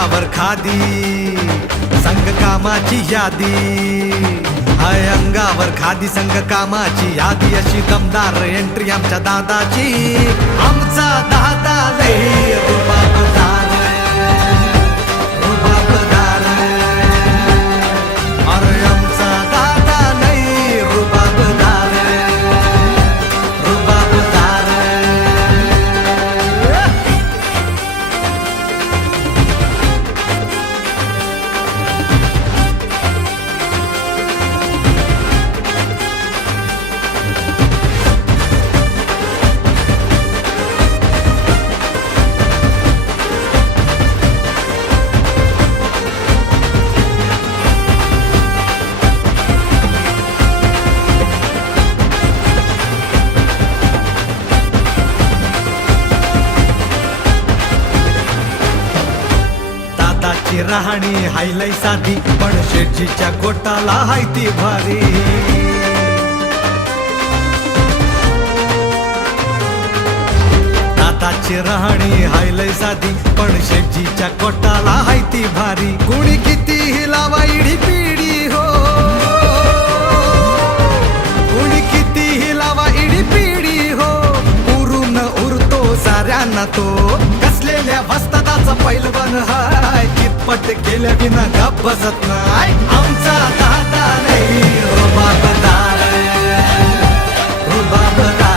अंगावर खादी संग कामाची यादी, हाय अंगावर खादी संग कामाची यादी, अशी दमदार एंट्री आमच्या दादाची. आमचा दादा लई रुबाबदार, रुबाबदार, अरे आमचा दादा लई रुबाबदार, रुबाबदार. दादाची राहणी हायलाई साधी, पण शेठजीच्या कोटाला हाय ती भारी. दादाची राहणी हायलाई साधी, पण शेठजीच्या कोटाला हाय ती भारी. कुणी किती लावा इडी पिडी हो, कुणी किती लावा इडी पिडी हो, उरून उरतो साऱ्यांना तो. कसलेल्या वस्तादाचा पैलवान हाय, कितपट केल्या बिना गप बसत नाय. आमचा दादा नाही रुबाबदार, रुबाबदार.